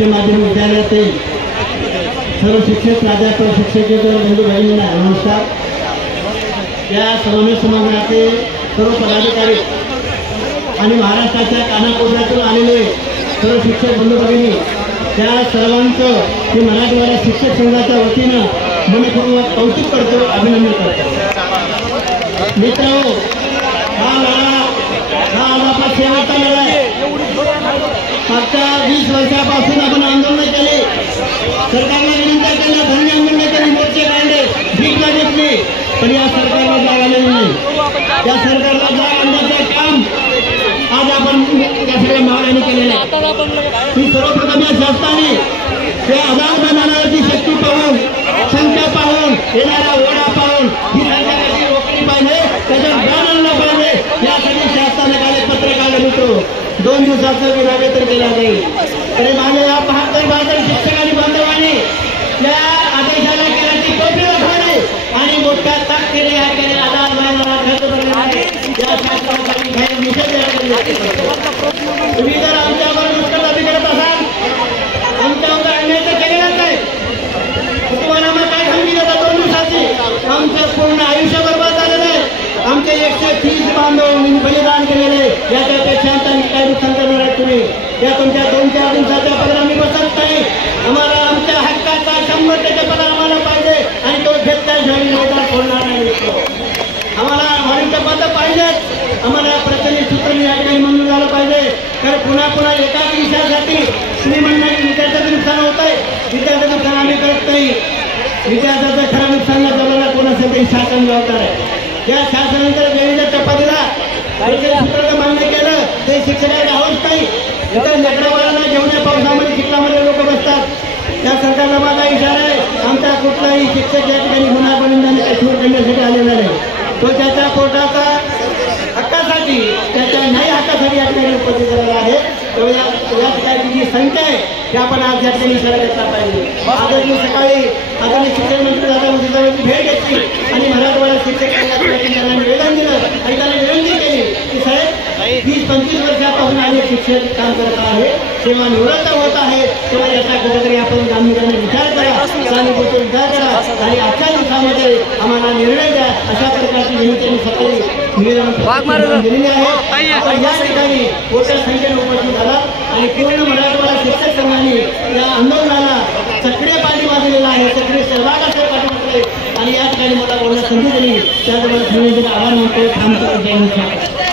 उच्च माध्यमिक विद्यालयातील सर्व शिक्षक प्राध्यापक शिक्षकेतर बंधू भगिनींना नमस्कार। या समावेश समागमाचे सर्व पदाधिकारी आणि महाराष्ट्राच्या कानाकोपऱ्यातून आलेले सर्व शिक्षक बंधू भगिनी त्या सर्वांचं मी मराठवाडा शिक्षक संघाच्या वतीनं मनपूर्वक कौतुक करतो, अभिनंदन करतो। मित्रांनो, हा आपला शेवटचा लढा आहे। मागच्या 20 वर्षापासून आपण आंदोलन केले, सरकारला विनंती केल्या, धरणे आंदोलन केली, मोर्चे काढले, भीक मागितली, पण या सरकारला जाग आलेली नाही। त्या सरकारला जाग आणण्याचं काम आज आपण त्या सगळ्या मागण्यांनी केलेलं आहे। ही सर्वप्रथम या शासनाने त्या आधार बनावण्याची शक्ती पाहून, संख्या पाहून, येणारा ओढा पाहून ही सरकारची रोखली पाहिजे, त्याच्यावर बंद आणलं पाहिजे। यासाठी शासनाने कागदपत्र काढलं मित्र 2 दिवसाचं विभागेतर केला जाईल। तरी माझ्या या 72 शिक्षकांनी बांधवांनी या आदेशाला केल्याची टोपी दाखवली आणि मोठ्या ताकदीने या केले आधार या शासनासाठी काही निषेध तुम्ही जर आमच्यावर नुसतं करत असाल, आमच्यावर अन्याय तर केलेलाच आहे। तुम्हाला मग काय हमी देता 2 दिवसाची? आमचं पूर्ण आयुष्य बर्बाद झालेलं आहे। आमचे 130 बांधव बलिदान केलेले, याच्यापेक्षा काय नुकसान करणार आहे तुम्ही? या तुमच्या 2-4 दिवसाच्या पगार आम्ही बसत नाही। आम्हाला आमच्या हक्काचा 100% पगार आम्हाला पाहिजे आणि तो घेतल्याशिवाय मैदान सोडणार नाही। आम्हाला हॉलिंगचं पद पाहिजेच, आम्हाला प्रचलित सूत्र या ठिकाणी मंजूर झालं पाहिजे। तर पुन्हा एकाच विषयासाठी तुम्ही म्हणणार विद्यार्थ्याचं नुकसान होत आहे, विद्यार्थ्याचं नुकसान आम्ही करत नाही। विद्यार्थ्याचं खरं नुकसान झालेलं कोणाचं तरी शासन जबाबदार आहे। या शासनानंतर वेळेला टप्पा दिला, सूत्राचं मान्य केलं, ते शिक्षकाला हवंच नाही। इथं लेकरावाला घेऊन पावसामध्ये चिखलामध्ये लोक बसतात। त्या सरकारला माझा इशारा आहे, आमचा कुठलाही शिक्षक या ठिकाणी गुन्हा बनवण्याने काही सूर करण्यासाठी आलेला नाही। तो त्याच्या पोटाचा हक्कासाठी, त्याच्या न्याय हक्कासाठी या ठिकाणी उपस्थित झालेला आहे। या ठिकाणी जी संख्या आहे ते आपण आज या ठिकाणी इशारा घेतला पाहिजे। आज मी सकाळी आदरणीय शिक्षण मंत्री दादा मुख्यमंत्र्यांची भेट घेतली आणि मराठवाडा शिक्षक संघाला निवेदन दिलं आणि त्याला विनंती केली की साहेब 20-25 वर्षापासून अनेक शिक्षक काम करत आहे, तेव्हा निवृत्त होत आहे, तेव्हा याचा कुठेतरी आपण गांभीर्याने विचार करा, सहानुभूतीचा विचार करा आणि आजच्या दिवसामध्ये आम्हाला निर्णय द्या, अशा प्रकारची विनंती आम्ही सकाळी निवेदन दिलेली आहे। आपण या ठिकाणी मोठ्या संख्येने उपस्थित झाला आणि पूर्ण मराठवाडा शिक्षक संघाने या आंदोलनाला सक्रिय पाठी वाजलेला आहे, सक्रिय सहभाग असे पाठवले आणि या ठिकाणी मला बोलण्यास संधी दिली, त्याबद्दल आभार मानतो।